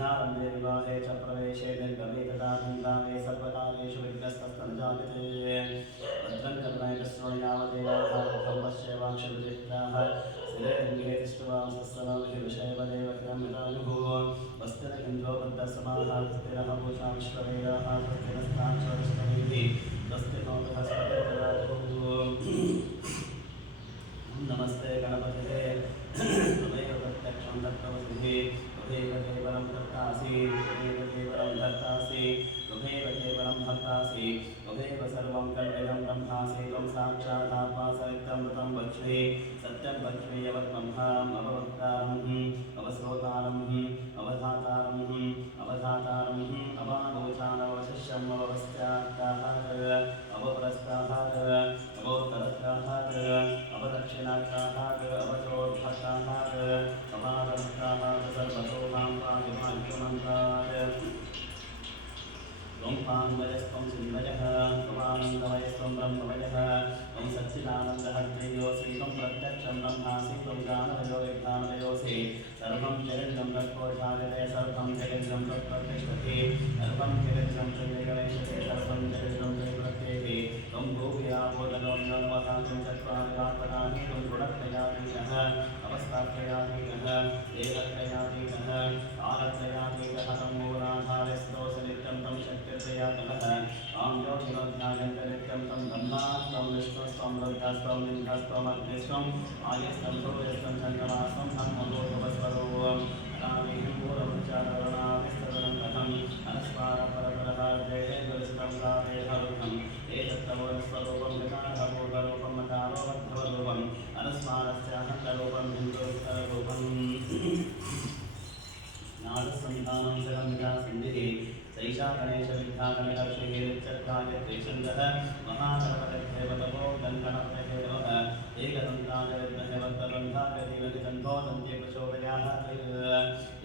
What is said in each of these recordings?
इध्यारम्भे विवाहे च प्रवेशे निर्गमे तथा धन्धामे सर्वकालेषु विघ्नस्तस्तनुजायते भद्रं कर्णैकश्रवणयावदेवाः भद्रं पश्येवाक्षुभिजिह्नाः शिरेरङ्गे तिष्ठवांस्तस्सनोभिषयवदेव हिरण्यतायुः वस्तिरगिन्धो बद्धसमाः स्वस्तिरः पूषा विश्ववेदाः स्वस्तिरस्ताक्षरष्टमीः स्वस्तिनो बृहस्पतिर्ददातु नमस्ते गणपते त्वमेव प्रत्यक्षं दत्तवसिः त्वमेव केवलं दत्तासि त्वमेव केवलं धर्तासि त्वमेव केवलं भर्तासि त्वमेव सर्वं कल्पितं ब्रह्मासि त्वं साक्षात् आत्मा सवित्रमृतं वक्ष्मि सत्यं वक्ष्मि यवत्मह्नाम् अववक्तारम् अवश्रोतारम् अवधातारम् अवधातारम् अवानोचानवशिष्यम् अववस्त्यात्ताहार अवप्रस्ताहार अवोत्तरत्ताहार अवदक्षिणात्ताहार अवचोद्भक्ताहार अवादत्ताहार सर्वतो मां पाहिमायुमन्तात् त्वं पाण्वयस्त्वं चिन्मयः त्वमानन्दमयस्त्वं ब्रह्ममयः त्वं सच्चिदानन्दहर्तयोऽसि त्वं प्रत्यक्षं ब्रह्मासि त्वं ज्ञानमयो विज्ञानमयोऽसि सर्वं जगन्नं तत्कोशायते सर्वं जगन्नं तत्प्रतिष्ठते सर्वं जगन्नं त्वय्यगणेशते सर्वं जगन्नं त्वय्यप्रत्येते त्वं भूमिरापोदनोन्नवहातं चत्वारिगात्मनानि त्वं गुणत्रयातीतः अवस्थात्रयातीतः देहत्रयातीतः कालत्रयातीतः तं मूलाधारस्तोऽसि नित्यं तं शक्तिर्दयातलः आं योगिनोऽध्यायन्तनित्यं तं ब्रह्मास्त्वं विष्णुस्त्वं रुद्रस्त्वं लिङ्गस्त्वम् अग्निस्त्वम् आयस्त्वं सूर्यस्त्वं चन्द्रमास्त्वं तं महोत्सवस्वरो अनादिं पूर्वमुच्चारणनादिस्तदनं कथम् अनस्मारपरपरहार्देः गुरुस्तं प्रादेहरुकम् एतत्तमोस्वरूपं विकारपूर्वरूपं मकारोबद्धवरूपम् अनुस्मारस्याहन्तरूपं हिन्दुस्तररूपम् नादसंधानं जगन्मिकासिन्धिः सैषा गणेशविद्यागणहर्षिः महागणपतिर्देवतमो गन्धनप्रहे नमः एकदन्ताय विद्महे वक्रतुण्डाय धीमहि तन्नो दन्ती प्रचोदयात्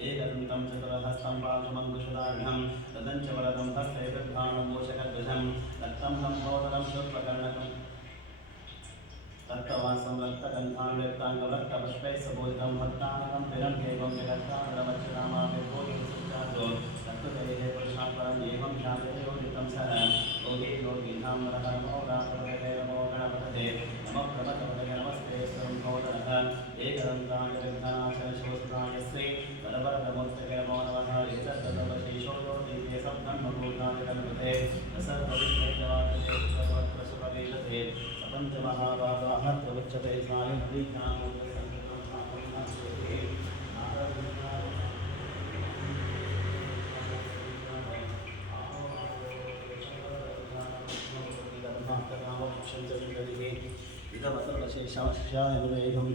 एकदन्तं चतुरहस्तं पाशमङ्कुशदार्ढ्यं तदञ्च वरदं हस्ते बिभ्राणं मूषकध्वजं रक्तं लम्बोदरं शुक्लकर्णकं रक्तवासं रक्तगन्धान्विताङ्गरक्तपुष्पैः सबोधितं भक्तानकं तिरङ्गेवं जगत्कारणवक्षरामाभिर्भूतिसुजातो रक्तदेहे पुरुषापरं एवं ख्यातयोगितं सः योगे योगिनां नरहरमो रात्रपदे नमो गणपतये नमो प्रमथपदये नमस्ते स्वयंभोदरः एकदन्ताय विघ्नाचलशोषणाय श्री वरवरदमोत्तके नमो नमः एतद्दतवशेषो योगिते सब्रह्मभूताय गणपते सर्वविघ्नैकवाक्यते सर्वप्रसुभवेदते पंचमहाभागाः प्रवच्यते इदमसर्वशेषानुवेहं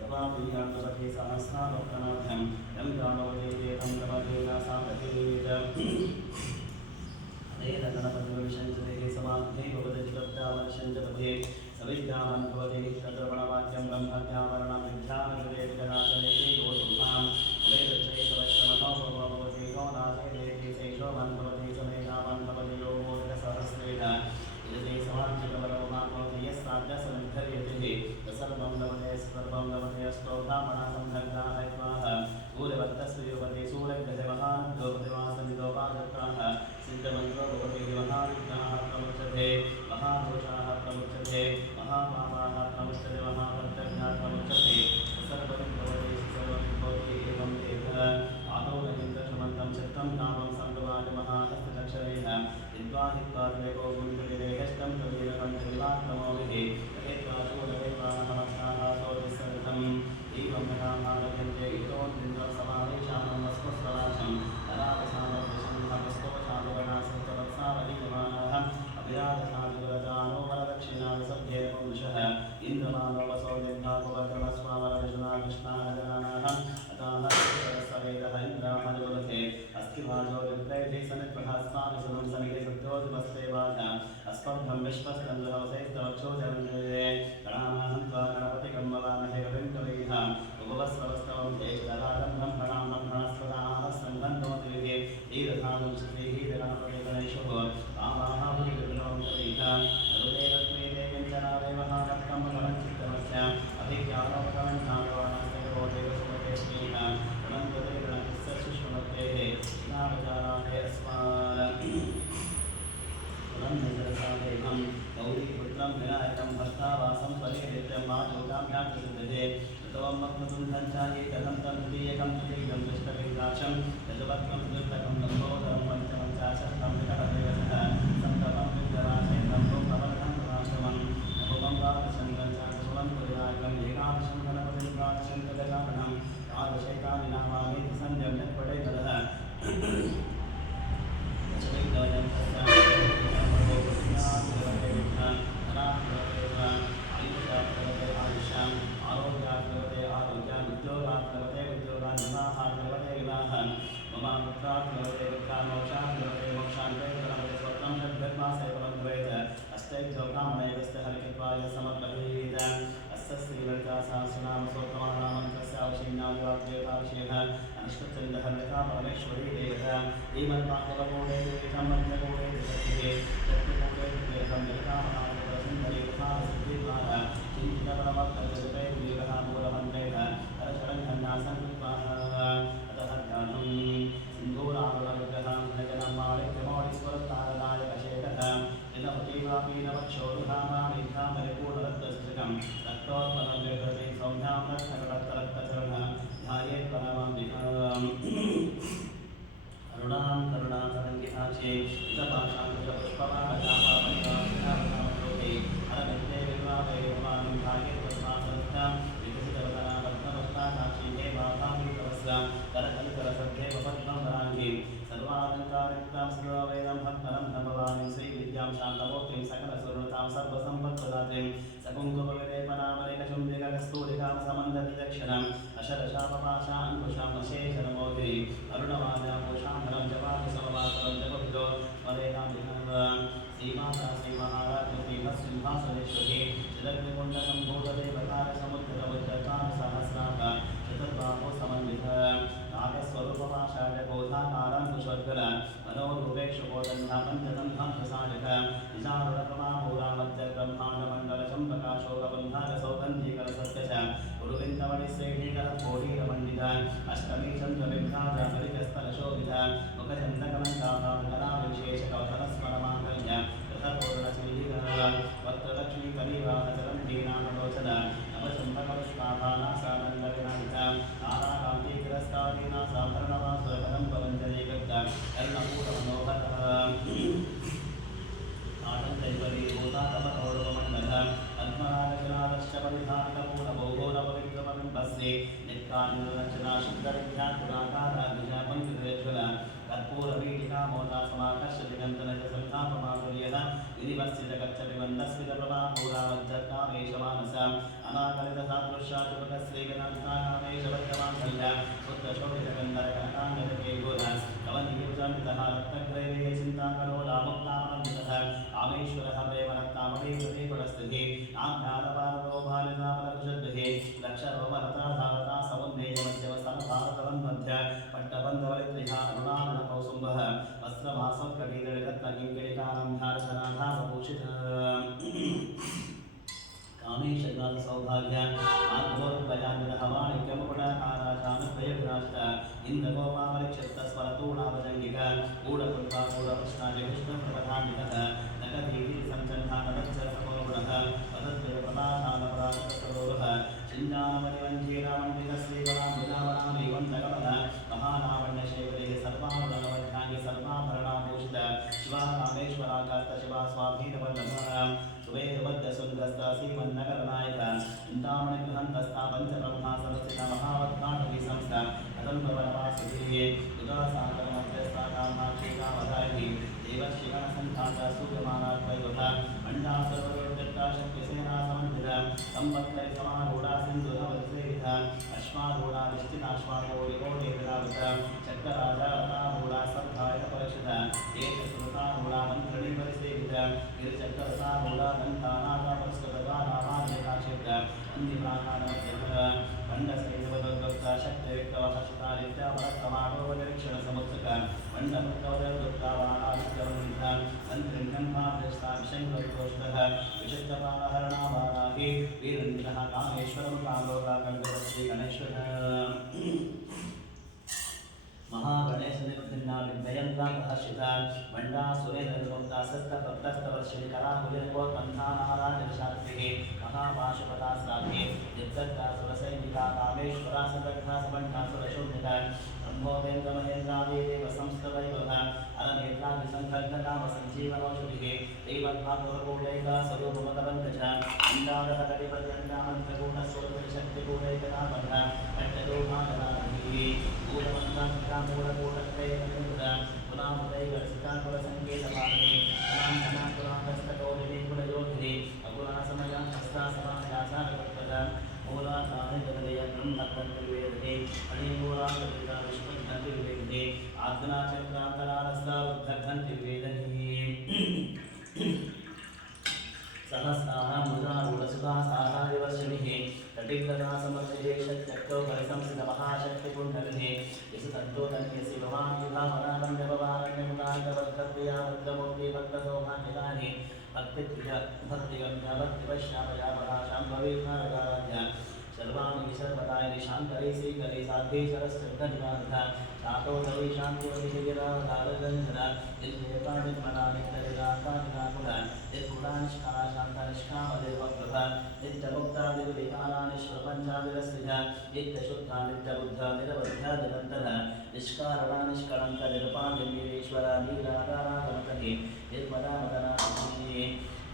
तवापीयान्तपथे सहस्रावक्रमाभ्यं यं गाणवते तं तवतेन साधकेत गणपतिविशञ्चते समाधे भवति चित्तावनशञ्चते सविद्यावान् भवति तद्रवणवाक्यं ब्रह्मज्ञावरणं विद्यानगरेकनाशने योधुमां वेदचये सवश्रमतो भवति नो नाशेति शैशोभन् भवति समेधावन् भवति यो मोदकसहस्रेण यदि समाञ्चितवरो मा भवति यस्साध्यसनिर्धर्यते सर्वं लभते अस्तोधामणा संधग्नाः स्वाहा ॐ सूर्यवर्तस्वीयपते सूर्यग्रहे महानद्योपतिवासमितोपादत्राः सिद्धमन्त्रो भवति महाविघ्नाः प्रमुच्यते महादोषाः प्रमुच्यते महापापाः प्रमुच्यते महावर्तज्ञाः प्रमुच्यते सर्वं भवति एवं एव आदौ नयन्तमन्तं चित्तं कामं संगवाय महाहस्तदक्षरेण विद्वाहित्वादिको गुरुदेहस्तं तवीरकं त्रिवात्मोभिः हेत्वाशूलवेत्वाहमस्ताः सोऽतिसर्वम् एवं महाभारतन्ते इतोऽन्विन्दसमावेशानं वस्वस्वराशं तरावसानदृशं भगस्तोषादिवर्णासन्तवत्सावलीयमानः अभिराधसादिवरदानो वरदक्षिणादिसभ्येवंशः इन्द्रमानो वसो निर्भागवक्रमस्वामरदशना कृष्णाः अताः सवेदः इन्द्राः जुगलते अस्ति वाचो विप्रैधे सनित्वहस्ताभिसनं सनिगे सत्योतिमस्तेवाच अस्पर्धं विश्वस्कन्दहवसैस्तवक्षो जरन्ते गणानाहं त्वा गणपतिकं वदामहे कविं कवैः उपवस्वस्तवं चेतरागं ब्रह्मणां ब्रह्मणस्वदानस्सम्बन्धोतिभिः ईरथानुं श्रीः गणपतिगणेशुः कामाः भूरिविभ्रवं कवैः अरुदेवत्वेदे किञ्चनादे महाकर्तं गणचित्तमस्य अभिज्ञानोपकमन्नागवानस्तयोदेवसुमतेष्णीः गणन्वते गणकस्य सुष्मतेः नावचाराते अस्मान् पुरन्दरसादेहं गौरीपुत्रं विनायकं भक्तावासं स्वनित्यं मातुकाभ्यां प्रसिद्धते ततों मग्नतुण्डं चायेतनं तं तृतीयकं तृतीयं दुष्टविकाशं यजवक्त्रं दुर्लभं लम्बोदरं पञ्चमं चाशस्त्रं विकटदेवसः सप्तमं विद्यराशेन्द्रं भवनं राष्ट्रमं नवमं रामचन्द्रं चाकुशलं पुरिनायकम् एकादशं गणपतिं द्वादशं गजाननं द्वादशैतानि नामानि संध्यं यत्पटे तदः दशविद्वयं आयुष्याम् आरोग्यात्मवते आरोग्यान् उद्योगात्मवते उद्योगान् विवाहात्मवते विवाहान् मम पुत्रात्मवते पुत्रान्मोक्षात्मवते मोक्षान् प्रेतमवते स्वत्रं षड्भद्मासेवनं भवेत् अष्टैभ्यो कामनैवस्य हरिकत्वाय समर्पयेत् अस्य श्रीललितासहस्रनामस्तोत्रमहानामन्तस्यावशीनादिवाक्येताविषयः अनुष्ठचन्दः ललिता परमेश्वरी देवता श्रीमन्माधवगौडे देवीसम्बन्धगौडे शक्तिः शक्तिगौडे देवं ललितामहादेवसुन्दरी तथा सिद्धिद्वारा चिन्तितपरमत्तजते विवेकः मूलमन्त्रेण करचरणन्यासङ्कृत्वाः अतः ध्यानं सिन्धूरारुणविग्रहं भजनं माणिक्यमौळीश्वरतारनायकशेखः दिनपतिवापीनवक्षोरुहामानिधामरिपूर्णरत्नसुजकं रक्तोत्पलं विभ्रते सौम्यां रत्नकटत्तरक्तचरणः ध्यायेत्परमाम्बिकाम् अरुणां करुणातरङ्गिताक्षे इतपाशाङ्कुशपुष्पवाहजापामणिकाक्षिणावतामलोके हरमित्ते विवाहे भवानीं ध्यायेत्पद्मासनस्थां विकसितवदना पद्मवक्ताकाक्षी हे मातामित्रवस्या करकलिकरसद्धे पद्मं वराङ्गीं सर्वालङ्कारयुक्तां सर्ववेदं भक्तनं न भवानीं श्रीविद्यां शान्तमूर्तिं सकलसुरतां सर्वसम्पत्प्रदात्रीं सकुङ्कुमविलेपनामलेकशुम्बिककस्तूरिकां समन्दतिदक्षिणाम् अशरशापपाशाङ्कुशां अशेषनमोदिनी अरुणवाद्याभूषाधरं जवाकुसमवासरं जपविदो स्मरेणां श्रीमाता श्रीमहाराजश्रीमत्सिंहासनेश्वरी चिदग्निकुण्डसम्भूतदेवतारसमुद्रमुद्रतारसहस्राभ चतुर्बाहो समन्वित नागस्वरूपपाशाढ्यबोधाकारं कुशोद्गल मनोरूपेक्षुकोदन्धा पञ्चदन्धां प्रसायक निजारुणप्रमाभूरामध्यप्रभाशोकबन्धारसौगन्धीकरसत्यच गुरुविन्दमणिश्रेणीकरकोटीरमण्डित अष्टमी चन्द्रविभ्राज परिकस्थलशोभित मुखचन्द्रकलङ्काभाविशेषकवतरस्मरमाङ्गल्य रथपूर्णचिल्लिकः वक्त्रलक्ष्मीकरीवाहचरन्धीनामलोचन नवशम्भकपुष्पाभानासानन्दविनायित नाराकान्तिग्रस्तादीनासाभरणवासुरकदम्बवञ्जनीकृत कर्णपूरमनोहरः आनन्दैवलीभूतातपकौरवमण्डलः पद्मरागजनादश्च परिधानकपूर्णभौगोलपवित्रमबिम्बस्ये नित्कान्यलक्षणा शुद्धविद्यात्पुराकाराभिजापङ्कितज्वल कर्पूरवीटिकामोदासमाकर्षदिगन्तनजसन्तापमाकुर्यः विनिवर्सितकच्चविमन्दस्मितप्रभापूरावज्जत्कामेशमानस अनाकलितसादृश्याचुपकश्रीगणान्ताकामेशवज्जमाङ्गल्य पुत्रशोभितकन्दरकनकाङ्गदकेगुर नवनियुजामितः रत्नग्रैवे चिन्ताकरोलामुक्तामनन्दितः कामेश्वरः प्रेमरत्नामणीकृते पुरस्थितिः नाभ्यारपारलोभालितामलकुशद्भिः लक्षरोमरताधावता समुन्नेयमध्यमस्तमभारतवन्मध्य पट्टबन्धवलित्रिः अरुणारुणकौसुम्भः वस्त्रमासप्रकीर्तिकत्नकिङ्किणिकालम्भारशनाभावभूषितः कामेशगातसौभाग्य आत्मोर्भयान्वितः माणिक्यमुकुटाकाराशानुभयविनाशितः इन्द्रगोपापरिक्षिप्तस्वरतूणावजङ्गिका गूढपुल्का गूढकृष्णादिकृष्णप्रपथान्वितः नखधीतिसञ्चन्धानदच्चरसपोगुणः वदद्वयप्रदाशालपराकृतसरोवः चिञ्जानमणिवञ्जीरामण्डितश्रीकलाम्बुजावनामलिवन्तकमल महानावण्यशेखरे सर्वाभरणवध्याङ्गि सर्वाभरणाभूषित शिवा कामेश्वराकार्तशिवा स्वाधीनवल्लभः सुवेदबद्धसुन्दस्तासीमन्नगरनायक चिन्तामणिगृहन्तस्था पञ्चब्रह्मा सरस्थिता महावत्नाटकी संस्था कदम्बवनवासिभिः उदासागरमध्यस्था कामाक्षी कामधारिः देवशिवनसन्धाता सूर्यमानाद्वैवः मण्डा सर्वयोर्जट्टा शक्तिसेना समन्विता संवत्सरि समारूढा सिन्धुरवत्सेविता अश्वारूढा निश्चिताश्वारोरिकोटिविरावृता चक्रराजारूढा सद्धायकपरिषदा एकश्रुतारूढा मन्त्रिणी परिसेविता गिरिचक्ररसारूढा दन्तानाथापरिष्कृतगानामान्यकाक्षिप्ता अन्तिप्राणानमध्यतः खण्डसैन्यवदोद्भक्ता शक्तियुक्तवहशितालित्यापरक्रमाणोपनिरीक्षणसमुत्सुका मण्डमुक्तवदोद्भक्तावानादित्यवन्विता मन्त्रिण्यन्माभ्यस्ताभिषङ्गोष्ठः विचित्रपालहरणावाराहि वीरन्वितः कामेश्वरमुखालोकाकण्डवश्रीगणेश्वरः महागणेशनिर्भिन्नाभिभयङ्कापहर्षिता मण्डासुरेन्द्रमुक्तासस्तप्रस्तस्तवर्षिणिकराहुलिरकोत्कण्ठानाराजशास्त्रिः महापाशुपतास्राभि निर्दग्धासुरसैनिका कामेश्वरा सदग्धासुबण्ठासुरशून्यता ब्रह्मोपेन्द्रमहेन्द्रादिदेव संस्कृतैवः अरनेत्रादिसङ्कल्पकामसञ्जीवनौषधिः देवद्भागवतकूटैका स्वरूपमतवन्तच अण्डादः कटिपर्यन्तामन्त्रकूटस्वरूपशक्तिकूटैकतापः कट्टदोभागनाभिः मूलमन्त्रान्तामूलकूटत्रयनिर्मुदा पुनामुदैवर्षिताकुलसङ्केतपालिनी अनान्तनाकुलान्तस्तकौलिनी कुलयोगिनी अकुलासमयाहस्तासमायासारकर्तदा मूलाधारितदयब्रह्मत्वन्तिर्वेदिनी अणिमूलाकलिता विष्णुघ्नतिर्वेदिनी आग्नाचक्रान्तरारस्तावुद्धघ्नतिर्वेदिनी सहस्राः मृगारूढसुधासाहारिवर्षिणिः कटिग्रदासमर्षिः शक्त्यक्तो परिसंसितमहाशक्तिकुण्डलिनी यशुतन्तोतन्यसि भवान्युधामनानन्दभवारण्यमुदान्तवर्गप्रियावर्गमूर्ति भक्तसौभाग्यदानि भक्तिगम्या भक्तिवैष्णवया शाम्भवीर्णाराध्य सर्वाणि सर्वदायिनि शाङ्करी श्रीकरी साध्वी सरस्वतीनिवान्धा चातोधरी शान्तिवतिगिराधारगन्धरा निर्भयपादिन्मना नित्यविराकादिनाकुला निर्गुणानिष्काला शान्तनिष्कामदेवप्रभा नित्यमुक्तादिविकालानिष्प्रपञ्चादिरस्त्रिजा नित्यशुद्धा नित्यबुद्धा निरवध्या निरन्तरः निष्कारणा निष्कळङ्क निरुपादिनीश्वरा नीलाकारा गणपति निर्मला मदनाशिनी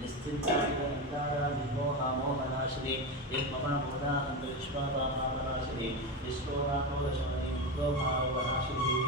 निश्चिन्तादिगन्धारा निर्मोहामोहनाशिनी निर्ममामोदाहन्तविश्वापापावनाशिनी विष्णोराकोदशमनी मुक्तोभावनाशिनी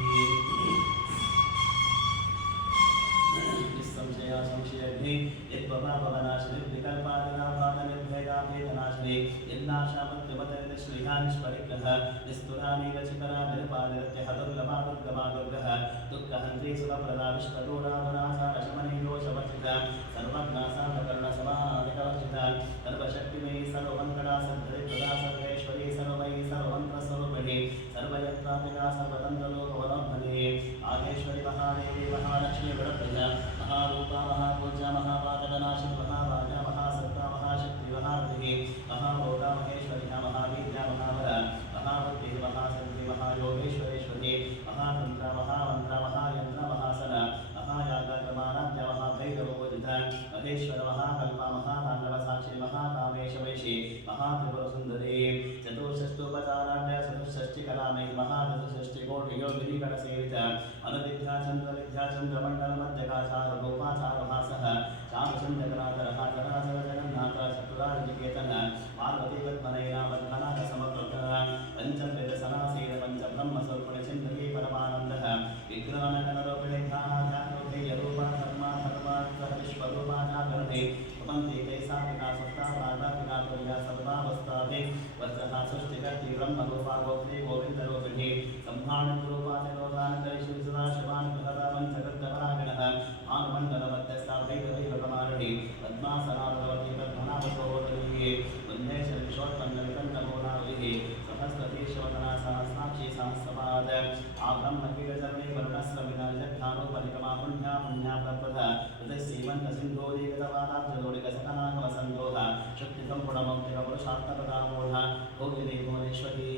निस्संशया संशयग्नि यद्वभावनाशिनी विकल्पादिनाभागनिर्भेदाभेदनाशिनी यन्नाशामत्वमतनिश्लिहानिष्परिग्रह निस्तुरानीलचिकरा निर्पादिरत्यहदुर्गमादुर्गमादुर्गः दुःखहन्त्री सुखप्रदा विश्वदूराधुरासारशमनी दोषवर्जिता सर्वज्ञासामकर्णसमाधिकवर्जिता सर्वशक्तिमयी सर्वमङ्गला सर्वरिप्रदा सर्वेश्वरी सर्वमयी सर्वमन्त्रस्वरूपिणी सर्वयत्रापिता सर्वतन्त्रलोकवनोद्धरे आदेश्वरी महादेवी महालक्ष्मी गणप्रजा महारूपा महापूजा महापातकनाशिनी महाभागा महासत्ता महाशक्ति महारथिः महाभोगा महेश्वरी महावीर्या महाबला महावृत्तिः महाशक्ति महायोगेश्वरेश्वरी महातन्त्र महामन्त्र महायन्त्र महासन महायागक्रमाराध्य महाभैरवपूजिता महेश्वर महाकल्पा महाताण्डवसाक्षी महाकामेशवैशी महात्रिपुरसुन्दरी चतुष्षष्टोपचाराढ्य चतुष्षष्टिकलामयी महाचतुष्षष्टिकोटियोगिनीगणसेविता अनुविद्याचन्द्रविद्याचन्द्रमण्डलमध्यकाचाररूपाचारभासः चारुचन्द्रकराधरः जगन्नाथ चतुरादिकेतन पार्वतीवद्मनैनावद्मनाथसमकृतः पञ्चवेदसनासीन पञ्चब्रह्मस्वरूपिणि परमानन्दः विग्रहणगणरूपिणि ध्यानाध्यात्मधेयरूपा धर्मा धर्मात्मः विश्वरूपा जागरणे उपन्ति कैसापिना स्वस्तापिना तुल्या सर्वावस्थाभिः वस्त्रः सृष्टिकर्ति ब्रह्मरूपा गोत्री गोविन्दरूपिणी सम्भाणरूपा चरोदानकरिषि सदाशिवान् गृहदा पञ्चकृतपरागिणः आनुमण्डलमध्यस्था भैरवैरवमारिणी पद्मासनाभवति पद्मनाभसहोदरी वन्देशविशोत्पन्नविकण्ठमूलावलिः सहस्रतीर्षवदना सहस्राक्षी सहस्रपाद आब्रह्मकीलचरणे वरुणस्रविनर्जग्धानोपनिकमा पुण्या पुण्या प्रप्रद हृदयश्रीमन्तसिन्धोदीगतवादाब्जलोडिकसकनागमसन्दोह शक्तिसम्पुटमौक्तिकपुरुषार्थपदामूढ भोगिनी भुवनेश्वरी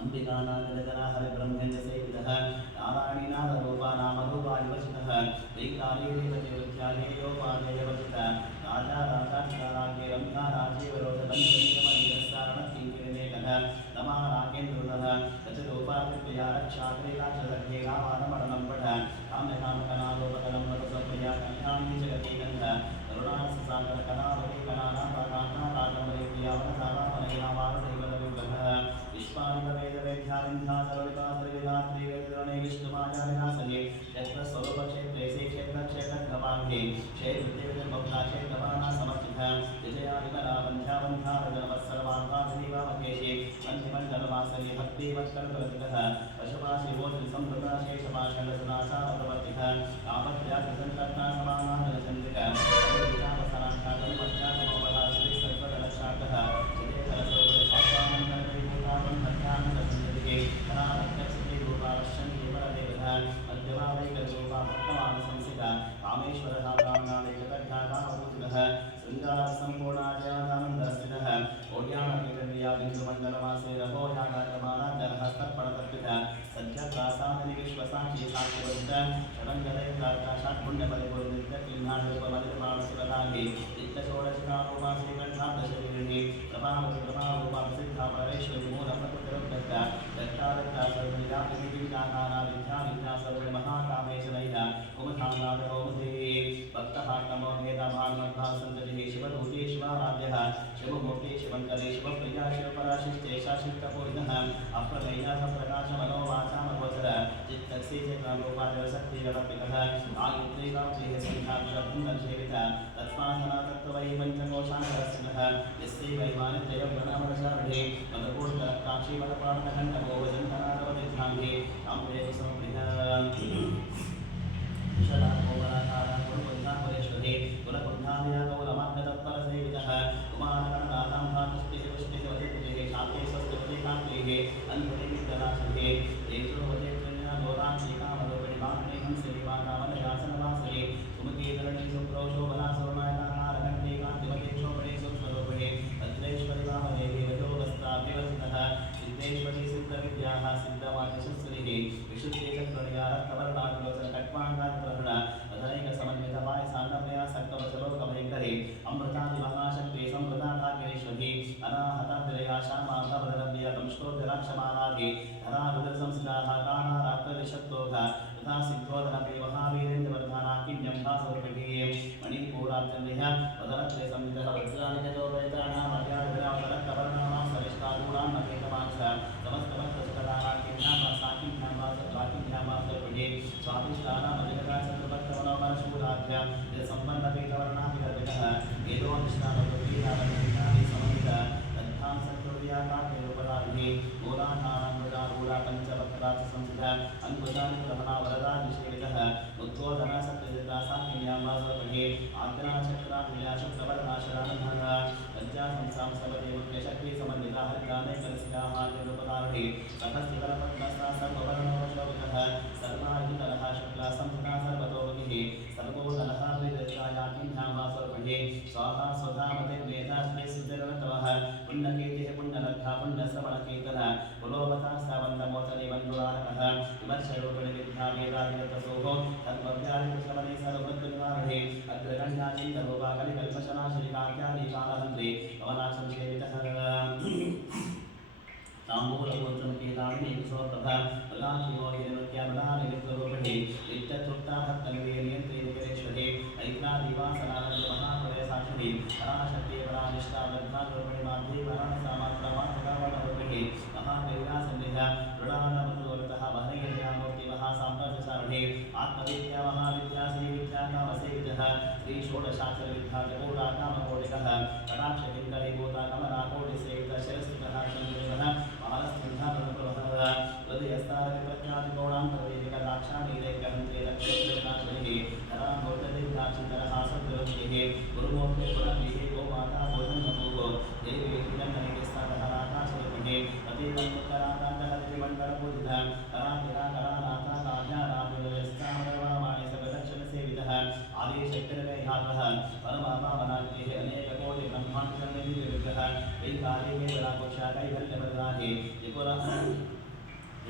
अंबिका नानाविधजना हरिब्रह्मेन्द्र सेवितः नारायणीनाथरूपा नामरूपा विवचितः वैकाली देवदेवत्याहेयोपादेयवचितः राजा राजाक्षराज्ञे रम्या राजीवरोधबन्धुनिगमनिरस्सारणकिङ्किणिमेकः नमः राकेन्द्रुनः रजरूपाकृत्या रक्षाग्रेलाक्षदग्धे रामानमरणं पठ काम्यकामकनालोपकलं नरसप्रिया कण्ठानि जगतीकण्ठ करुणारससागरकलावके कलानापाकान्तरेप्रियावनधारामनयनावारुदैवतविग्रहः विश्वानिकवेदवेद्यानिन्धासरविकासरिविधात्रिवेदिरणे विष्णुमाचार्यनासने क्षेत्रस्वरूपक्षेत्रे श्री क्षेत्रक्षेत्रग्रवाङ्गे क्षेत्रदेवभक्ता क्षेत्रपाणा समर्चितः विजयादिकलाबन्ध्याबन्ध्यारजनवत्सरवाद्वादिवामकेशे मन्त्रिमण्डलवासने भक्तिवत्करतरतितः पशुपाशिवोत्रिसंवृता शेषपाषण्डसदाचारप्रवर्तितः आपद्याकृसङ्कर्ता समानादनचन्द्रिका शिवमूर्ति शिवंकरे शिवप्रिया शिवपराशिष्टे शाशिष्टपूर्णः अप्रमेयः प्रकाशमनोवाचामगोचर चित्तक्षे चेतनरूपादिवशक्तिगणपितः आयुत्रेकाक्षेः सन्धाभिषब्धुन्दर्शेवितः तत्पासना तत्त्वै पञ्चकोशानरसिनः यस्यैवैवानित्ययं गणामरसारणे मदकोष्ठकाक्षीवरपाठखण्डको वजन्तनादवदिध्याङ्गे काम्येति समप्रियः कुशलाकोमलाकाराकुलकुन्धापुरेश्वरे कुलकुन्धामयाकौलमार्गतत्परसेवितः कुमारकर्णानां भातुष्टिः पुष्टिः वदितिः शान्ते स्वस्तिपति कान्तेः अन्धुनिमित्तनाशिः तेजोवते पुण्यालोराक्षिकामलोकणि वाग्नेहं श्रीमातावनयासनवासये सुमुखीधरणी सुप्रोशोभनासुरनायकाकारकण्ठे कान्तिमते क्षोभणे सुस्वरूपिणे भद्रेश्वरि वामदेवी रजोवस्त्राभिवर्जितः सिद्धेश्वरी सिद्धविद्याः सिद्धवाचशस्त्रीः विशुद्धे चक्रवर्णाकुलोचनकट्वाङ्गान्तरहण तदैकसमन्वितपायसान्नमया सक्तवचलोकभयङ्करे अमृतादिमहाशक्ति संवृताभाग्येश्वरी अनाहताद्रयाशामाधवदरव्यतंष्टोद्धराक्षमालाधि धरारुद्रसंस्काः काणारात्रदिशक्तोघ तथा सिद्धोदनपि महावीरेन्द्रवर्धानाकिन्यं भासवृभिः मणिपूरार्चन्यः वदनत्रे संवितः वज्रानिजतो वैतरणामर्यादविरावतरत्तवर्णामां सविष्टारूढां नकेतमांस समस्तभक्तसुखदानाकिन्यां साकिन्यां वासवाकिन्यां वासवृभिः स्वादिष्टानामधिगताचन्द्रभक्तमनोमनशूराध्य यत्सम्पन्नपीतवर्णाभिगर्भितः वेदोनिष्ठानवृत्तिरावन्दितानि समन्वित तद्धां सत्कृत्याकार्यरूपदाभिः मूलाधारामृगारूढा पञ्चवक्त्राच संस्थितः अन्कुशानि प्रभना वरदाभिषेवितः उद्बोधना सत्यजिता साकिन्यां वासवृभिः आग्राचक्राभिलाषप्रवर्णाशरानभः पञ्चासंसां सर्वदेवज्ञशक्ति समन्विता हरिद्रामेकलसिका मार्गरूपदाभिः सखस्थितलपद्मस्ता सर्ववर्णोपशोभितः सर्वायुतलः शुक्ला संस्था सर्वतोमुखिः सर्वोदलः विदयाकिन्यां वासवृभिः स्वाहा स्वधामते मेधास्ते सुचरणतवः पुण्यकीर्तिः पुण्यलब्धा पुण्यश्रवणकीर्तनः कुलोपथा सावन्तमोचने वन्दुरानकः विमर्शरूपिणि विद्या वेदादिगतसोः तद्भव्यादिकुशवने सर्ववृत्तनिवारणे अग्रगण्याचिन्तरूपा कलिकल्पशना श्रीकाव्यानि कालहन्त्रे पवनाशं सेवितः ताम्बूलपूर्णमुखीदामिनी कुशोप्रभा मृगाक्षिमोहिनृत्यामृणानिमित्तरूपिणी नित्यतृप्ता भक्तनिवेर्यन्त्रीनिकरेश्वरी ऐक्रादिवासनारज्यमहाप्रलयसाक्षिणी पराशक्ति परानिष्ठा लब्धारूपिणी माध्वी पराणसामात्रमात्रकावणरूपिणी महावीरासन्निध दृढानबन्धुवरतः वहनयज्ञामूर्ति महासाम्राज्यसारणे आत्मविद्या महाविद्या श्रीविद्या कामसेवितः श्रीषोडशाक्षरविद्या जगोराकामकोटिकः कटाक्षकिङ्करीभूता कमलाकोटिसेवितः शिरस्थितः चन्द्रः महारस्थितः हृदयस्तारविप्रख्यातिगौणान्तरवेदिकदाक्षाणीदैकहन्त्रे लक्ष्मीनाशिः धरामूर्तदेव्याचिन्तरः सद्गुरुः गुरुमूर्ते पुरगृहे गोमाता भोजनभूः देवी हिरण्यनिधिस्तादहराकाशरुभिः प्रतीकमुत्तराकान्तहरिमण्डलपूजितः करातिराकरानाथा काव्यानाभिवयस्तामरवामाणि सकदक्षिणसेवितः आदिशक्तिर्वैहातः परमापावनाग्निः अनेककोटिब्रह्माण्डनिधिविग्रहः वैकालिके वराकुक्षा कैवल्यवरदाहे त्रिपुरा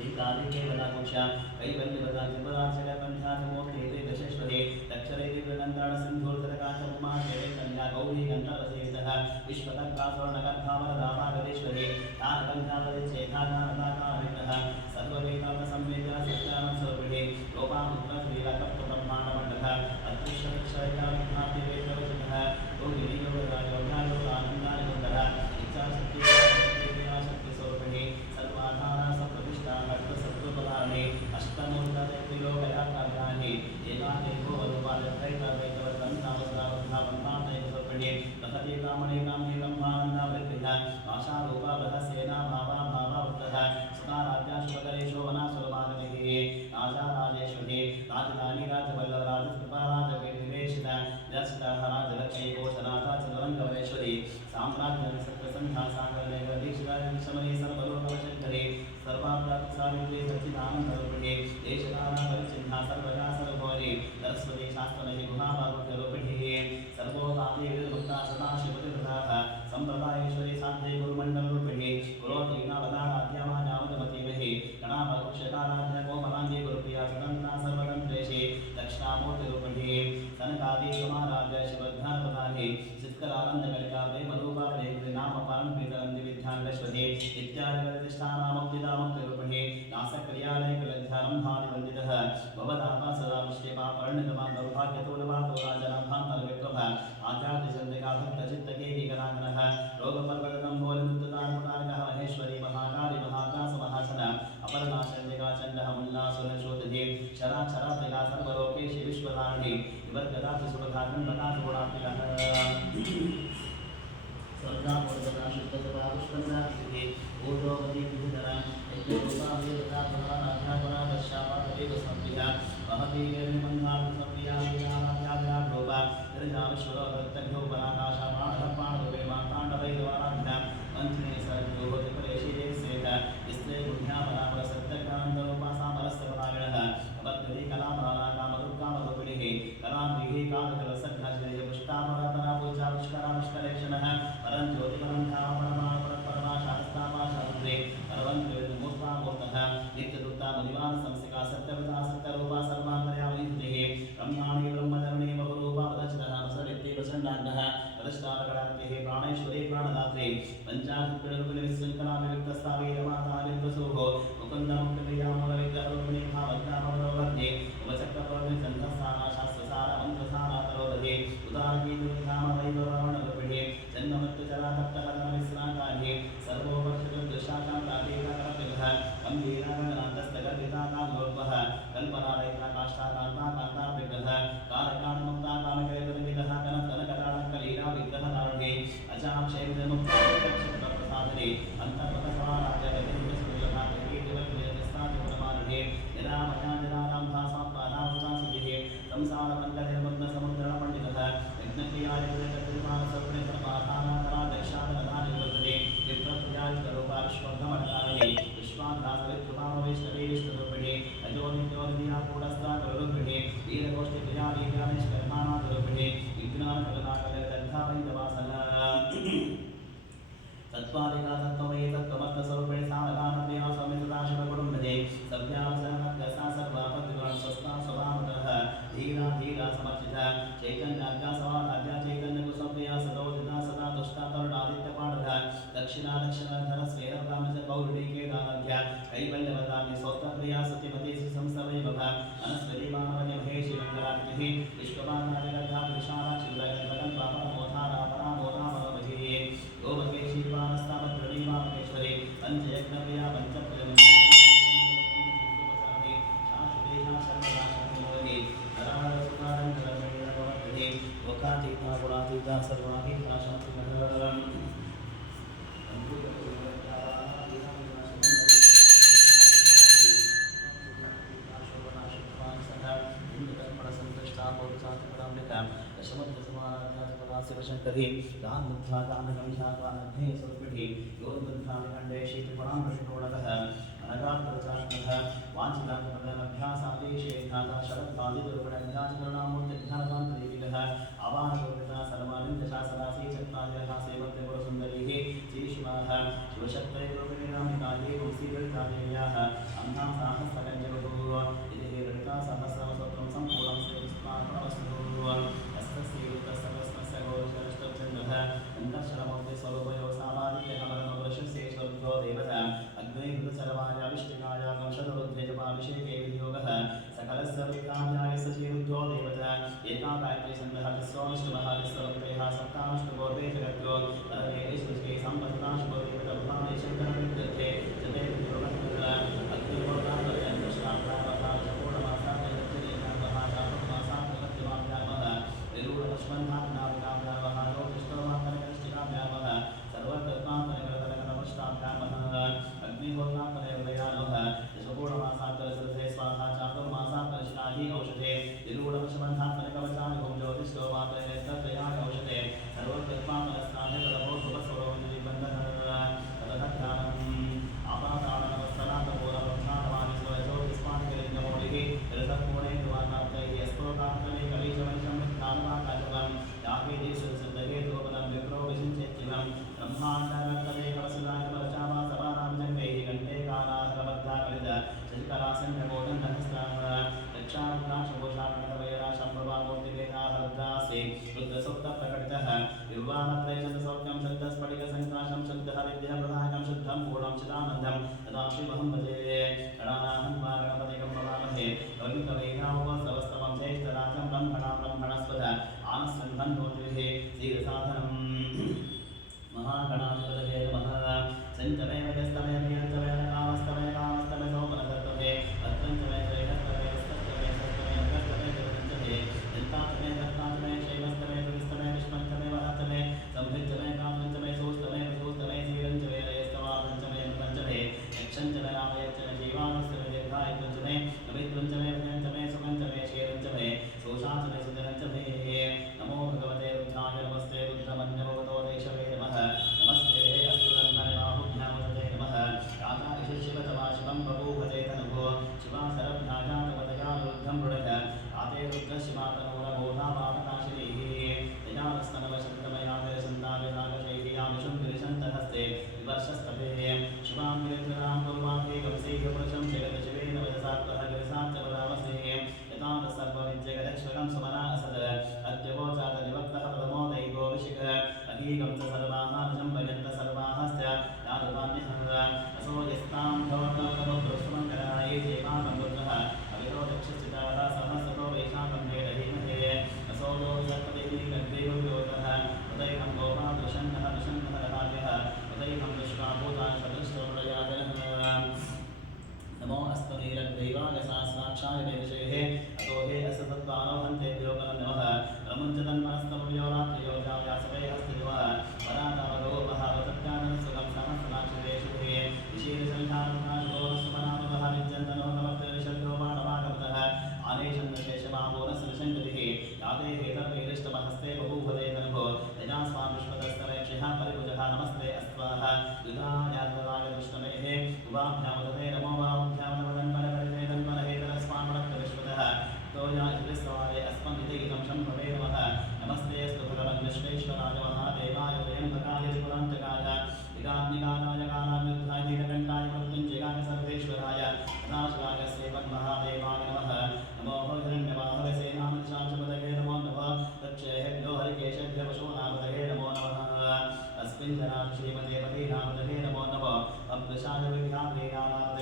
एकादिके वदाकुक्षा कैवल्यवदा त्रिपदाक्षरकण्ठातमूर्ते ते दशेश्वरे दक्षरे दिव्यगन्धाण सिन्धूर्धरकाचर्मा जये कन्या गौरी गन्धर्वसेवितः विश्वकर्तासुवर्णकर्तावरदाभागदेश्वरे तारकन्यावरिच्छेदानानदाकारितः सर्ववेदान्तसंवेदन सत्यानन्दस्वरूपिणे लोपामुद्रश्रीलकप्तब्रह्माण्डमण्डलः अदृष्टदक्षरैकाविघ्नातिवेत्रवचितः योगिनीयोगराजोगायोगानन्दायोगरः इच्छाशक्तिशक्तिस्वरूपिणे सर्वाधारा सप्रतिष्ठा भक्तसत्त्वपदारणे अष्टमूर्तदैत्रिलोकयात्राभ्यानि एकादेको वरुपालत्रैकादैकवदन्तावसरावधावन्तान्तैकस्वरूपिणे लहते कामणे काम्ये ब्रह्मानन्दावृत्तिः आशारूपा बलसेना भावा भावावृतः सुताराध्या शुभकरे शोभना सुरमानभिः राजाराजेश्वरी राजधानी राजवल्लभराजकृपाराजवेदिवेशिता जस्ताः राजलक्ष्मी कोशनाथा चतुरङ्गवनेश्वरी साम्राज्ञसत्त्वसन्धा सागरदीक्षिताशमने सर्वलोकवशङ्करे सर्वाप्राप्तसावित्री सच्चिदानन्दरूपिणे देशकाला परिचिह्ना सर्वजा सर्वभौरि सरस्वती शास्त्रमयी गुहाभागवतरूपिणे सर्वोपादे विमुक्ता सदा शिवतिवृताः सम्प्रदायेश्वरी साध्ये गुरुमण्डलरूपिणे गुरोतीनावदाराध्यामानावदमतीमहि गणाभक्षकाराध्या कोमलाङ्गी गुरुप्रिया सुदन्ता सर्वतन्त्रेशे दक्षिणामूर्तिरूपिणे सनकादिकमाराध्य शिवध्यानप्रदाने चित्कलानन्दकलिकाव्ये मरूपावले नामपारणपीतरन्दिविध्यानश्वते इत्यादिप्रतिष्ठानामुक्तिदामुक्तिरूपिणे नासक्रियालयकलध्यारम्भादिवन्दितः भवदाता सदा पुष्टिपापर्णितमान् दौर्भाग्यतोलवातो राजनाभान्तर्विप्रभः आध्यात्मचन्द्रिकाभक्तचित्तकेकिकरागनः रोगपर्वतकम्भोलमुक्ततारपुटारकः महेश्वरी महाकाली महाकासमहासन अपरनाशन्दिकाचण्डः मुल्लासुरशोधे शराक्षरात्मिका सर्वलोकेशि विश्वधारिणी विवर्गदातु सुभधागं बदातु गुणात्मिकः सर्गापूर्वता शुद्धसदा पुष्पन्दातिः ऊर्ध्ववती विधिधरा यज्ञरूपावेदतापराध्यापरा दश्यापातदेव संप्रिया महती गर्मिमन्दात्मसंप्रिया वीराराध्याभिराग्रोपा गिरिजाविश्वरो भक्तभ्यो पराकाशा प्राणरूपे मार्ताण्डवैरवाराध्या मन्त्रिणे सरद्योतिपरेशि देशेत स्त्रे बुद्ध्यापरापरसत्यकान्तरूपा सामरस्यपरागिणः अपद्गति कलापराला कामदुर्गामरूपिणिः कलान्द्रिः कालकलसघ्नश्रीः पुष्टापरातरा पूजा पुष्करा पुष्करेक्षणः परं ज्योतिपरं धाम परमाणुपरपरमा शास्त्रापा शास्त्रे परवन्त्रिमूर्तामूर्तः नित्यदुत्ता मुनिवान संसिका सत्यवता सत्यरूपा सर्वान्तर्यामिः ब्रह्माणि ब्रह्मचरणे बहुरूपा पदचितः वसरित्ते प्रचण्डाङ्गः पदष्टापकडान्तिः प्राणेश्वरी प्राणदात्रे पञ्चाशत्पिणरुपिणविस्सङ्कलाभिव्यक्तस्तावीरमाताविप्रसूः मुकुन्दमुक्तप्रियामूलविग्रहरूपिणी भावग्रामवरोधे उपचक्रप्रविचन्दस्थाना शास्त्रसार मन्त्रसारातरोदधे उदारगीतविधामवैभवरावणरूपिणे जन्ममृत्युचरातप्तहरणविश्राकार्ये सर्वोपक्षदृशाकान्तादेकाकरपिलः गम्भीरागनान्तस्तगर्भिताकालोपः कल्पनारहिताकाष्ठाकान्ताकान्ताविग्रहः कारकाणमुक्ता कामकरेतरङ्गितः कनककटालङ्कलीला विग्रहधारणे अजाक्षयमुक्ताक्षत्रप्रसादने अन्तर्गतस्वाराज्यगतिर्विस्फुलितकार्यकीर्तिवद्विजयस्तातिपुरमारुणे निरामयानिरारम्भासात्पादावस्तासिद्धिः संसारपङ्कजर्मग्नसमुद्रपण्डितः यज्ञक्रियायुगकर्तृमानसर्पणे सर्वाधानाधराध्यक्षादनधानिवर्तते विप्रप्रियायुक्तरूपा विश्वब्रह्मणकारिणे विश्वान्तासवित्कृपामवैष्णवे विष्णुरूपिणे अजोनित्योनिधियाकूटस्त्राकरुरूपिणे वीरकोष्ठिप्रियालीर्यामेशकर्माणाकरूपिणे विज्ञानकलनाकलदग्धावैन्दवासना तत्त्वादिका तत्त्वमयी तत्त्वमर्थस्वरूपिणी सामगानप्रिया सौम्यसदाशिवकुटुम्बदे सभ्यावसनमद्गसा सर्वापद्विगान् स्वस्ता स्वभावतः धीरा धीरा समर्चिता चैतन्याद्या सवादाद्या चैतन्यकुसुमप्रिया सदोदिता सदा तुष्टा तरुणादित्यपाणधा दक्षिणा दक्षिणाधर स्वेरकामच गौरीकेदाराध्या कैवल्यवदान्य सौत्रप्रिया सत्यमती सुसंसवैभव अनस्वरी मानवन्य महेशि रङ्गराज्ञः विश्वमानादिगर्धा विशाला शिवगर्भकल्पापरमोधारा परामोधामनोमहिः गोमकेशी पानस्तामद्रणीमामकेश्वरी पञ्चयज्ञप्रिया पञ्चप्रियमन्त्राणि शाश्वतेषा सर्वनाशनमोहिनी हरारसुतारङ्गरमणीरमवर्तते लोकातीता गुणातीता सर्वातीता शान्तिमहरम् शिवशंकरी गान्मुद्धा गान्धगंशा गान्धे स्वरूपिणी योगबद्धानिखण्डे शीतपुराणकृष्णोणतः अनगात्प्रचारणः वाञ्छिताङ्गमदनभ्यासादेशे ध्याता शरद्भादिदुर्गणध्यासकरुणामूर्तिध्यानतान्तरीविदः आवाहनगोपिता सर्वालिङ्गशासनासी चत्तादिरः सेवन्ते पुरसुन्दरीः श्रीशिवाः शक्तैर्योगिनामिकाये तुलसीदलितादेव्याः अन्नां साहस्रकञ्जगतो इति हेरलिता सहस्रवसत्रं सम्पूर्णं श्रीकृष्णार्पणमस्तु हस्तस्यैरुतस्तकस्मस्य गौरशरष्टचन्द्रः अन्तःशरमौक्ति स्वरूपयो सामादित्यकमलमवृषस्येश्वरो देवता अग्निहृतचरवायाविष्टिकाय वंशधरुद्धेजपाभिषेके विनियोगः सकलस्य विद्याध्याय सचेरुद्धो देवता एका गायत्री छन्दः तिस्रोऽष्टमः तिस्रवक्तयः सप्ताष्टगोर्वे जगत्यो परमेश्वरे सम्पन्ना शुभदेवतभुवाने शङ्करविद्यर्थे जते विद्रोहः अग्निहोत्रान्तर्यन्तश्रान्तावः चकोणमासान्तर्यजनेनावः चातुर्मासान्तर्यमाभ्यामः विरूढपश्वन्नाथनाभिकाभ्यामः लोकष्टोमान्तरकनिष्ठिकाभ्यामः सर्वकल्पान्तरकरतलकनपष्टाभ्यामः अग्निहोत्रान्तरयोदयानः दशकोणमासान्तरसृते स्वाहा चातुर्मासान्तरशिलाहि औषधे विरूढपश्वन्नाथनकवचानि ओं ज्योतिष्ठोमान्तरनेत्रत्रयाणि औषधे सर्वकल्पान्तरस्नाभितरभोधुपस्वरोन्निबन्धः आपाताडनवस्त्रनाथपूर्णब्रह्माण्डवादिस्वयजोतिस्मान्तिलिङ्गमौलिः रसपूर्णे द्वाराब्दैः यस्त्रोतान्तरे कलीशमनिशमृत्तानुवाकाशवं यापेदेशसिद्धये द्रोपदं विप्रो विषिञ्चेत्युगं ब्रह्माण्डकर्तदेकवसुधाकमलचावासवानां जङ्गैः घण्टे कालाहरबद्धाकलित शशिकलासन्नकोटन्नहस्राः रक्षारुद्राक्षभूषात्मकवैराशम्भवामूर्तिवेदाहरुद्रासे रुद्रसूक्तप्रकटितः विवाहत्रयचन्द्रसौख्यं शुद्धस्फटिकसङ्काशं शुद्धहरिद्यप्रदायकं शुद्धं पूर्णं चिदानन्दं तदा श्रीमहं भजे गणानाहन्वा गणपतिं भवामहे कविं कवीनामुपस्तवस्तमं ज्येष्ठराजं ब्रह्मणस्पद आनस्सन्धन्नोतिभिः श्रीरसाधनं महागणाधिपतये नमः सञ्चमे वयस्तमे प्रियञ्चमे कामस्तमे कामस्तमे सोमनसर्तमे अत्रञ्चमे श्रेयस्तमे वस्तस्तमे सस्तमे अग्रस्तमे जगतञ्चमे दत्तात्मे दत्तात्मे शैवस्तमे दुरिस्तमे विष्मञ्चमे वहतमे संभिञ्चमे कामञ्चमे सोस्तमे वसोस्तमे श्रीरञ्चमे लयस्तवापञ्चमे पञ्चमे यक्षञ्चमे रामयञ्चमे जीवानस्तमे दीर्घायुपञ्चमे नमित्वञ्चमे भजञ्चमे सुगञ्चमे शेरञ्चमे सोषाञ्चमे सुदरञ्चमे नमो भगवते रुद्राय नमस्ते रुद्रमन्यभवतो देशवे नमः नमस्ते अस्तुरन्धने बाहुभ्यामते नमः राधा शिवतमा शिवं बभूभते तनुभो शिवासरभ्याजातपदयारुद्धं मृडक आते रुद्रशिवातनूरबोधापापकाशिनीः यजानस्तनवशन्तमयातिरसन्ताभिनागशैर्यामिषुं गिरिशन्तहस्ते विवर्षस्तभे शिवां गिरिधरां कुर्वाभेगं सेह्यपुरुषं जगदशिवेन वयसात्वः गिरिसात्यवदावसे यतानसर्वविद्यगदक्षरं सुमना असद अद्यवोचातनिवक्तः प्रथमो दैवोऽभिषिक अहीगं च सर्वाः निजं सर्वाः यादवान्यः असो यस्तां भवतमुद्रस्वमङ्गलायै देवानमुद्रः अविरो दक्षस्थिताः सहस्रो वैशाखं भेदहीमहे असो लो सर्पदेवीनग्देवयोगः उदैहं गोपादृशन्नः विशन्नः रहार्यः उदैहं विश्वाभूतान् सदृष्टोप्रयाजनः नमो अस्तु नीलग्दैवागसाक्षाय देवशेः अतो हे असतत्वारोहन्तेभ्यो नमः रमुञ्चतन्मनस्तमुल्योरात्रियोजाव्यासवे हस्तिवः परातावगोपः वतत्यानन्दसुखं सहस्रनाक्षिदेशुहे विशीलसंहारनाशोरसुमनामवः विद्यन्तनोकमर्तरिषद्यो माणवागमतः आनेशन्नशेषमामोनसृशङ्गतिः याते हेतर्वीरिष्टमहस्ते बभूभते तनुभो यजास्मां विश्वतस्तरेक्षः परिभुजः नमस्ते अस्त्वाः युधायात्मराय दुष्टमेः उवाभ्यामुदते नमो वाभ्यामुदवदन्मरकरितेदन्मरहेतरस्मान्मणक्तविश्वतः तोयाजिविस्वारे अस्मन्निधिगितं शम्भवे नमः नमस्ते अस्तु भगवन्विश्वेश्वराय महादेवाय त्र्यम्बकाय त्रिपुरान्तकाय विगाग्निकालाय कालायुद्धाय नीलकण्ठाय मृत्युञ्जयाय सर्वेश्वराय सदाशिवाय श्रीमन्महादेवाय नमः नमो हिरण्यवाहवे सेनामनिशाचपदये नमो नमः तच्छेभ्यो हरिकेशभ्यो पशूनामदये नमो नमः अस्मिन् जनां श्रीमते पतीनामदये नमो नमः अभ्यशाय विद्याभेयानामदये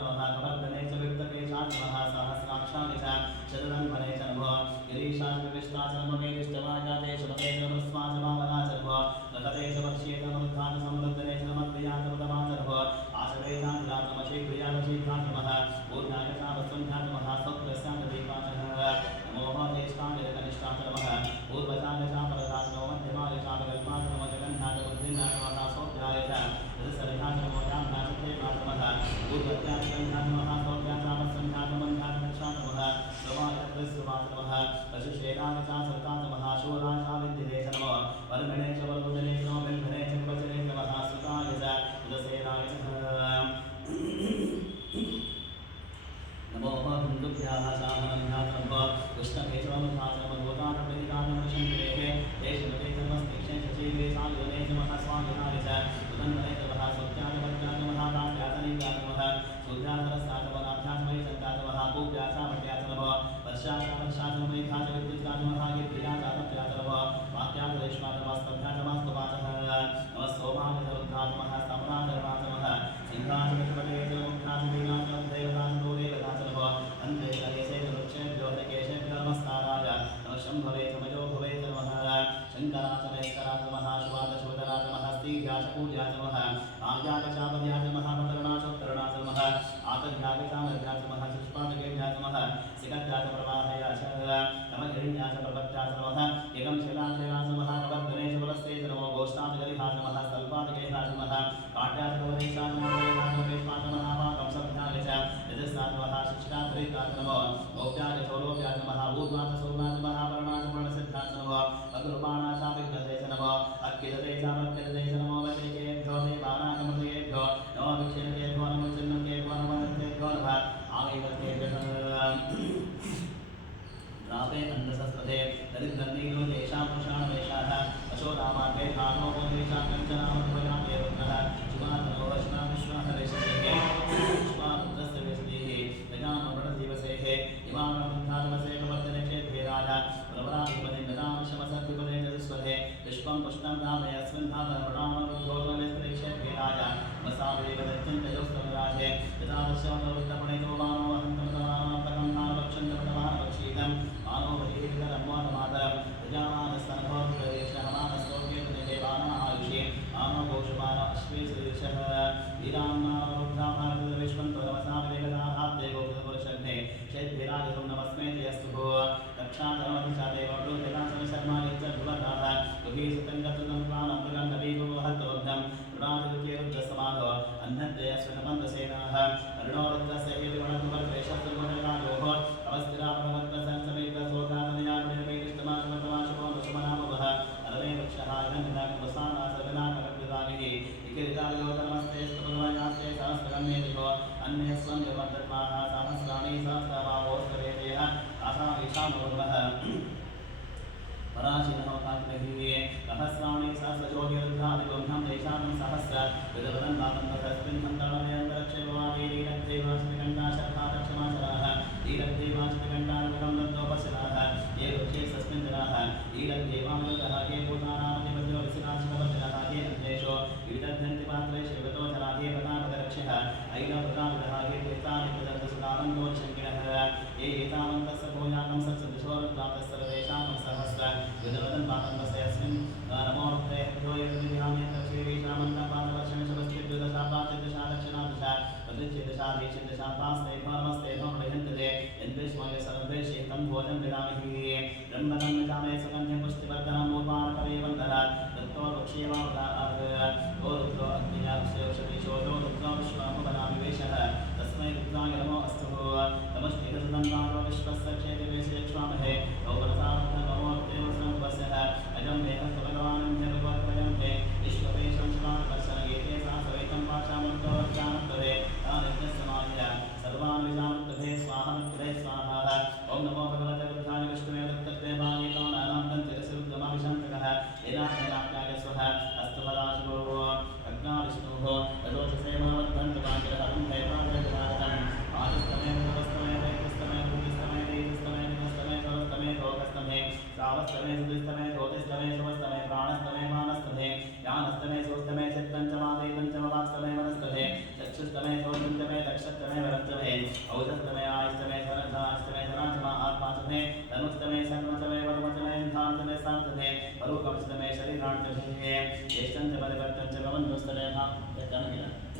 नमः कवर्धने च विक्तकेशाय नमः सहस्राक्षाय च शतधन्वने च नमः गिरीशाय विविष्टाय नमः मेघिष्टवाजाते च नमः नमस्वाय च भावना च नमः नखते च वक्ष्ये च नमः समृद्धने च नमः प्रियाय च प्रथमा च नमः आशवेशाय नमः शीघ्रियाय शीघ्राय नमः पूर्णाय च वसुन्धाय नमः सत्प्रस्याय दीपाय नमो ज्येष्ठाय च कनिष्ठाय नमः पूर्वजाय च परदाय च मध्यमाय च कल्पाय च नमः जगन्नाथ बुद्धिनाथ नमः सौभ्याय च रसरिहाय च नमो जाम्नाय च देवाय नमः पूर्वज्ञाय च गन्धाय नमः सौभ्याय च वसुन्धाय मन्धाय दक्षाय नमः श्रवाय च कृष्णवाय नमः पशुशेनाय च सत्ताय नमः शूराय च विद्धिने च नमः वर्मणे च वरुणने च नमः बिम्बने च कवचने च नमः सुताय च उदसेनाय च नमो बन्धुभ्याः सामनभ्याः नमः कृष्णकेशवमुखाय नमः गोदानप्रतिदाय नमः शङ्करेः देशमते नमस्ते शशीले सायुधने नमः स्वामिनाय च उदन्वने नमः सत्याय वत्याय नमः दास्यासनिकाय नमः सूर्याधरस्याय नमः नाथ्यासमये चन्दाय नमः गोप्यासामट्याय नमः वर्षाय नमः मेघाय विद्युताय नमः गिरियाय तप्याय नमः वाक्याय रेष्माय नमः स्तभ्याय नमः स्तवाय नमः सोमाय रुद्राय नमः स्तम्भाय नमः सिंहाय विष्णवे च मुख्याय वीराय च देवताय च देवताय अन्ते कलेशे वृक्षेभ्यो हरिकेशेभ्यो नमस्काराय नमः शम्भवे च मयो भवे च नमः शङ्कराय च महेश्वराय च नमः शिवाय च शिवधराय च नमः स्त्रीभ्याय च पूज्याय च नमः आर्याय च चापद्याय च नमः मकरणाय च उत्तरणाय च नमः आतर्याय च चामर्याय च नमः चतुष्पादकेभ्याय च नमः सिकत्याय च प्रवाहयाय च नमः हिरण्याय च प्रपत्याय च नमः एकं शिलाय च नमः कवर्धने च पुरस्ते च नमो गोष्ठाय च गरिहाय च नमः स्थल्पादकेहाय च नमः काट्याय च कवरेशाय च नमः वेदाय च नमः सप्ताय च यजस्नाय च नमः शिष्टात्रिकाय च नमः गोप्याय च चौलोप्याय च नमः ऊर्ध्वाय च सोमाय च नमः वर्णाय च वर्णसिद्धाय च नमः अग्रुपाणाय च विद्यते च नमः अक्किदते च मक्किदते च नमो वैदिकेभ्यो देवानागमृतेभ्यो नमो विक्षेणकेभ्यो नमो चिन्नकेभ्यो नमो दत्तेभ्यो नमः आवेदतेभ्यः रावे अन्नसस्पते दरिद्रन्नीलो तेषां पुषाणवेषाः अशोरामार्गे कामोपदेशां कञ्चनामध्वयामे रुद्रः शुभातनो वशना विश्वाहरेशतेः शुभापुत्रस्य वेशतेः गजानवरणदिवसेः इमानवन्धानवसे कवर्धने क्षेत्रेराज प्रवराधिपति गजांशमसद्विपदे चतुष्पदे विश्वं पुष्टं रामे अस्मिन् धातवृणामरुद्धोदने क्षेत्रेराज वसावेवदत्यन्तयोस्तमराजे यथादशवतवृत्तपणितो मानवहन्तमतमानमन्तकं नानवक्षन्तमतमानवक्षीतं मानवभीवितरम्वानमातरं यजामानस्तनभोर्गदेशहमानस्तोकेतदेवाना आयुषे आनवोषुमान अश्वेशदेशः वीरान्नावरुद्धाभारतविश्वन्तोरमसाविदेवताहाब्देवोपुरुषग्ने क्षेत्रेराजं नमस्मे जयस्तु भो रक्षाधर्मधिशादेवोपरोधिताशर्मानित्यद्भुवनाः दुहीसुतङ्गतुलं प्राणमृगं कवीवहत्वबद्धं रुणादिरुद्रसमाधो अन्नद्वयस्वनमन्दसेनाः अरुणोरुद्रस्य हेतिवणकुवर्त्रेशत्रुमजगायोः अवस्थिराप्रभक्तसंसमेतसोदातनयागुणिर्मेदिष्टमाशमतमाशुभो वसुमनामवः अरवे वृक्षः गन्धकुवसानासर्वनाकविदागिः इकिरितायोतनमस्ते स्तुभगवयास्ते सहस्रगम्येतिभो अन्यस्वं यवन्दत्माः सहस्राणि सहस्रभावोस्तवेदयः आसामीशानुभवः पराशिनः काग्रहीये सहस्राणि सहस्रजोतिरुद्धादिगुह्नं तेषां सहस्र विदवदन्तातन्तरस्मिन्हन्तरणमयन्तरक्षेवास्मिकण्ठाशर्धादक्षमाचराः ईरग्देवास्मिकण्ठानुगं दत्तोपशिलाः ये वृक्षे सस्मिन् जनाः ईरग्देवामृतः ये भूतानामधिपद्यो विशिलाशिववचनः ये अन्तेषो विदध्यन्ति पात्रे शिवतो जनाः ये पदापदरक्षः ऐलवृताविदः ये तीर्थानि प्रदन्तसुतावन्तो शङ्किनः ये एतावन्तस्य भूयानं सत्सदिशोरुद्धातस्सर्वेषां सहस्र विदवदन् पातन्तस्य अस्मिन् नमोरुक्तेभ्यो यद्विहाम्यन्तक्षेवीशामन्तपादवर्षमिषवस्तिद्विदशापाचिद्दशा दक्षिणादशा प्रतिचिद्दशा देशिद्दशा तास्तेभमस्तेभं प्रयन्तते यन्वेष्मये सर्वेशेतं भोजं विरामहि ब्रह्मणं निजामे सुगन्ध्यं पुष्टिवर्धनं मूर्वाणकवे वन्दना दत्तो वृक्षेवावतारात् ओ रुद्रो अग्नियाक्षयोषतीशोषो रुद्रो विश्वामुपनाविवेशः तस्मै रुद्राय नमो अस्तु नमस्तेहसुदन्तानो विश्वस्य क्षेतिवेशयक्ष्वामहे गौरवसावर्थं नमो देवसंवस्यः अजं देहस्तभगवानं जगद्वत्रयं ते विश्ववेशं शिवानवर्षणगीते सा सवेतं वाचामृतोज्ञानप्रभे तानित्यसमाह्य सर्वान् विजामृतभे स्वाहामृतभे स्वाहा ॐ नमो भगवते रुद्राय विष्णुवे दत्तत्वे भागेतो नानां दन्तिरसि रुद्रमाभिषान्तकः एनात्मनाप्याय स्वः अस्तु पंचमे औषधमे आयष्टमे धनाष्टमे धनाष्टमा आत्माष्टमे धनुष्टमे सर्वष्टमे वरुणष्टमे धानष्टमे साष्टमे वरुकंष्टमे शरीराष्टमे ज्येष्ठंच परिवर्तंच भवन्तुष्टमे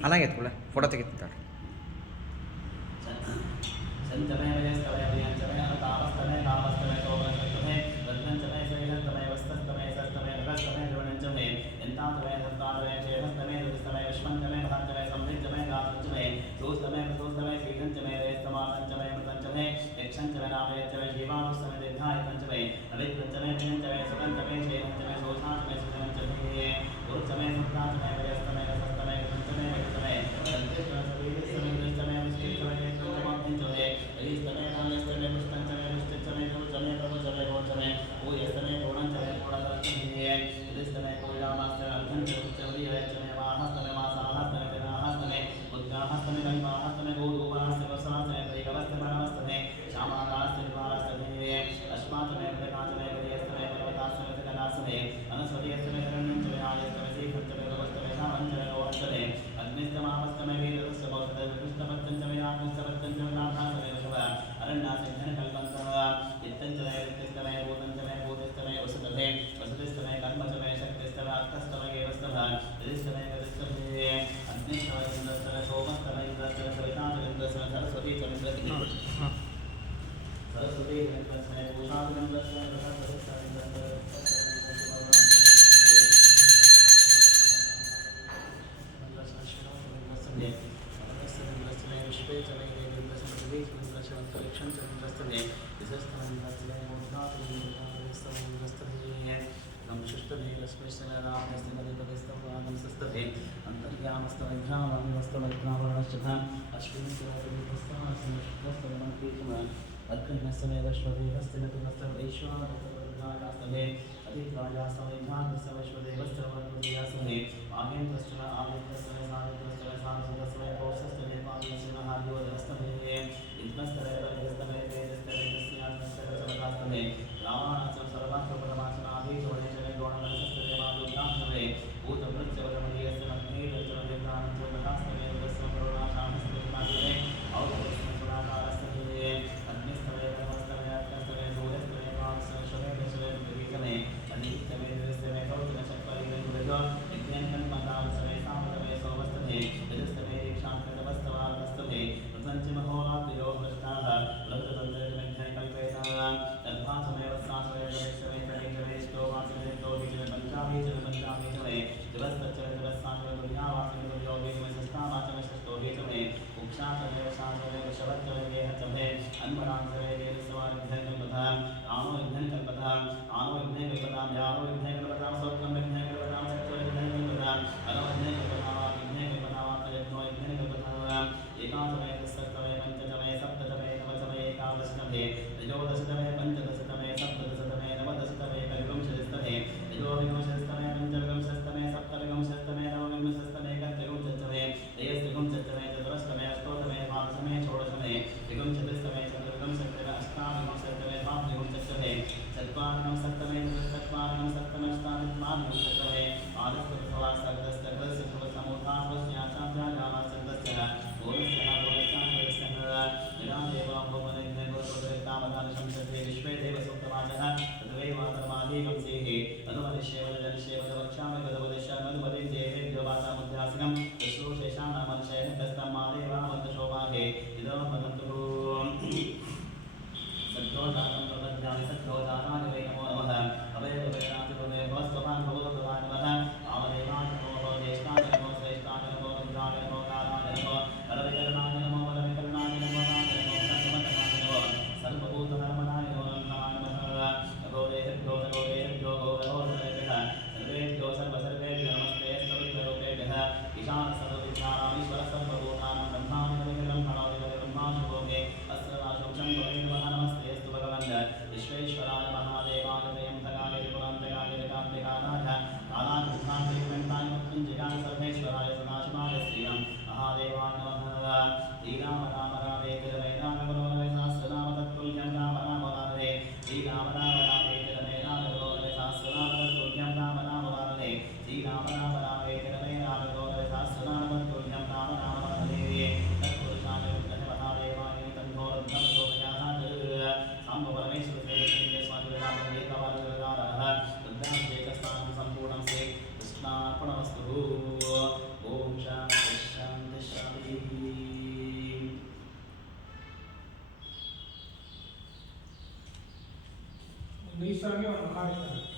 అలాగే కూడా photo తెగిస్తాడు संचमे वयस्तमे अभियंचमे अनतावस्तमे तावस्तमे सोमनस्तमे रत्नंचमे श्रेयस्तमे वस्तस्तमे सस्तमे भगस्तमे ध्रुवनंचमे यंतातमे सत्तातमे चेतस्तमे दुस्तमे विश्वंचमे महांचमे संभिंचमे गात्रंचमे सोस्तमे प्रसोस्तमे श्रीधंचमे रेस्तमातंचमे मृतंचमे यक्षंचमे नामयंचमे जीवानुस्तमे दीर्घायुतंचमे अवित्रंचमे भयंचमे सुगंचमे चेतंचमे सोषांचमे सुगंचमे उर्चमे सत्ताचमे वयस्तमे रसस्तमे गतंचमे वैतमे संतिष्ठमे सवीरस्तमे दृष्टमे विष्टिष्टमे नेत्रंचमे Istame, Nalestame, Pustanchame, Pustichame, Kuchame, Kavuchame, Vochame, Uyastame, Kodanchame, Kodanchame, Idistame, Koyamastame, Adhanchame, Yachame, Mahastame, Masahastame, Vinahastame, Uddahastame, Kalmahastame, Guruvastame, Vasastame, Prikavastame, Navastame, Shamanastame, Varastame, Ashmatame, Prakachame, Vidiyastame, Parvatastame, Sikanastame, Anasvatiyastame, Hiranyanchame, Ayastame, Sikhanchame, Ravastame, Shamanchame, Novastame, Agnistamavastame, Vidastame, Krishnavattanchame, Atmastavattanchame, Radhastame, अरण्यसिंहन कल्पंतः इत्तंचमे वित्तिस्तमे भूतंचमे भूतिस्तमे वसुतमे वसुतिस्तमे कर्मचमे शक्तिस्तमे अर्थस्तमे एवस्तमे यदिस्तमे गदिस्तमे अग्निस्तमे इंद्रस्तमे सोमस्तमे इंद्रस्तमे सविताचन्द्रस्तमे सरस्वती चन्द्रस्तमे सरस्वती चन्द्रस्तमे पूषाचन्द्रस्तमे बृहस्पतिस्तमे ఈశ్వరంగా మనం కాడుతారు